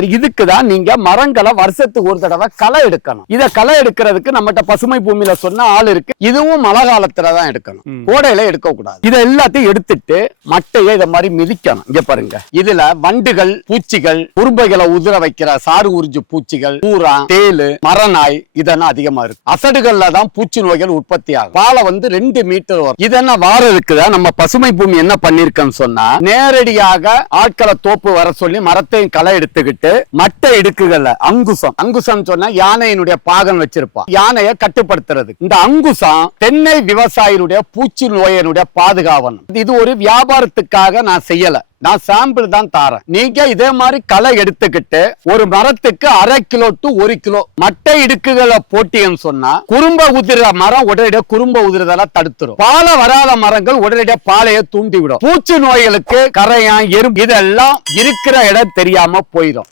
சரி, இதுக்குதான் நீங்க மரங்களை வருஷத்துக்கு ஒரு தடவை களை எடுக்கணும். இத களை எடுக்கிறதுக்கு நம்மகிட்ட பசுமை பூமியில சொன்ன ஆள் இருக்கு. இதுவும் மழை காலத்துலதான் எடுக்கணும், கோடையில எடுக்க கூடாது. இத எல்லாத்தையும் எடுத்துட்டு மட்டையை இத மாதிரி மிதிக்கணும். இங்க பாருங்க, இதுல வண்டுகள், பூச்சிகள், உரும்பைகளை உதிர வைக்கிற சாறு உறிஞ்சு பூச்சிகள், பூரா, தேளு, மரநாய் இதெல்லாம் அதிகமா இருக்கு. அசடுகள்ல தான் பூச்சி நோய்கள் உற்பத்தி ஆகும். பாலை 2 மீட்டர் வரும். இதெல்லாம் வாரதுக்குதான் நம்ம பசுமை பூமி என்ன பண்ணிருக்கோம்னு சொன்னா, நேரடியாக ஆட்களை தோப்பு வர சொல்லி மரத்தையும் களை எடுத்துக்கிட்டு மட்டை இடுக்குகள்ல அங்குசம் சொன்னா யானையினுடைய பாகன் வச்சிருப்பான், யானையை கட்டுப்படுத்துறது. இந்த அங்குசம் தென்னை விவசாயினுடைய பூச்சி நோயினுடைய பாதுகாவணும். இது ஒரு வியாபாரத்துக்காக நான் செய்யல, நான் சாம்பிள் தான் தாரேன். நீங்க இதே மாதிரி களை எடுத்துக்கிட்டு ஒரு மரத்துக்கு 1/2 கிலோ to 1 கிலோ மட்டை இடுக்குகளை போட்டின்னு சொன்னா குறும்ப உதிர மரம் உடனடியாக குறும்ப உதிரதெல்லாம் தடுத்துரும். பால வராத மரங்கள் உடனடியாக பாலையை தூண்டி விடும். பூச்சி நோய்களுக்கு கரையான், எறும்பு இதெல்லாம் இருக்கிற இடம் தெரியாம போயிடும்.